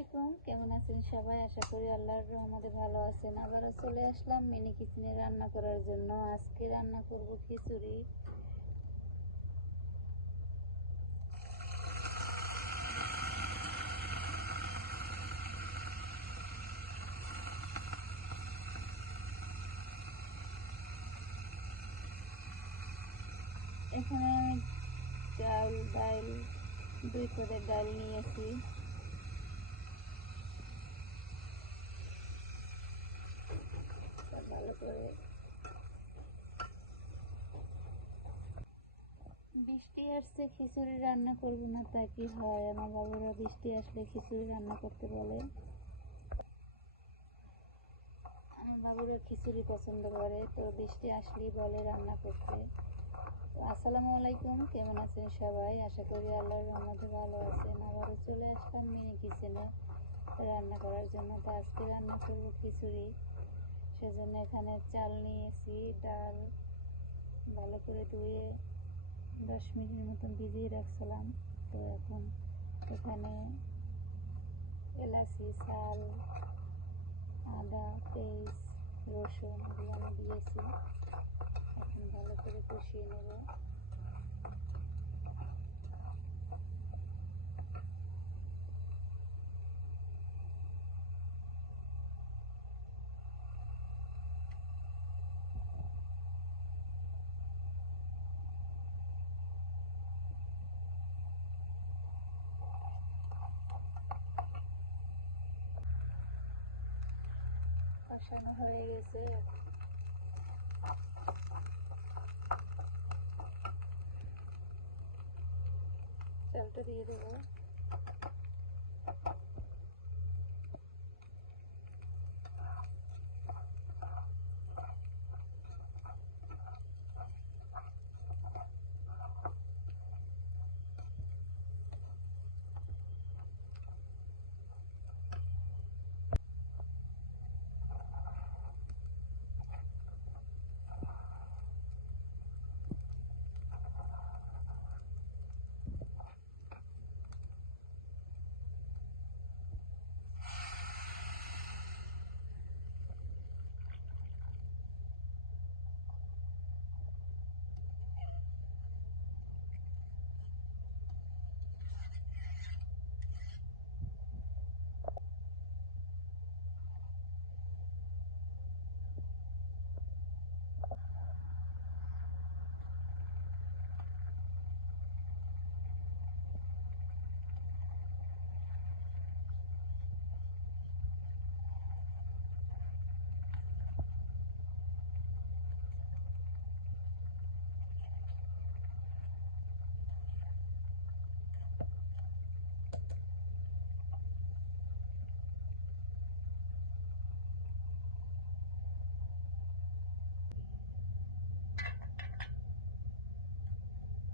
আলাইকুম, কেমন আছেন সবাই? আশা করি আল্লাহর রহমতে ভালো আছেন। আবারও চলে আসলাম মিনি কিচেনে রান্না করার জন্য। আজকে রান্না করব খিচুড়ি। এখানে আমি ডাল 2 পদের ডাল নিয়েছি। ভালো করে বৃষ্টি আসছে, খিচুড়ি রান্না করবো না তা কি হয়? আমার বাবুরা বৃষ্টি আসলে খিচুড়ি রান্না করতে বলে। আমার বাবুরা খিচুড়ি পছন্দ করে, তো বৃষ্টি আসলেই বলে রান্না করতে। আসসালামু আলাইকুম, কেমন আছেন সবাই? আশা করি আল্লাহর রহমতে ভালো আছেন। আবারও চলে আসলাম মিনি কিচেনে রান্না করার জন্য। তো আজকে রান্না করব খিচুড়ি। সেজন্য এখানে চাল নিয়েছি, ডাল ভালো করে ধুয়ে 10 মিনিটের মতন ভিজিয়ে রাখছিলাম। তো এখন এখানে এলাচি, চাল, আদা, পেঁয়াজ, রসুন এগুলো আমি দিয়েছি। এখন ভালো করে কষিয়ে নেব। কষানো হয়ে গেছে, চালটা দিয়ে দেবো।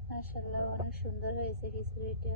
মাশাআল্লাহ, অনেক সুন্দর হয়েছে খিচুড়িটা।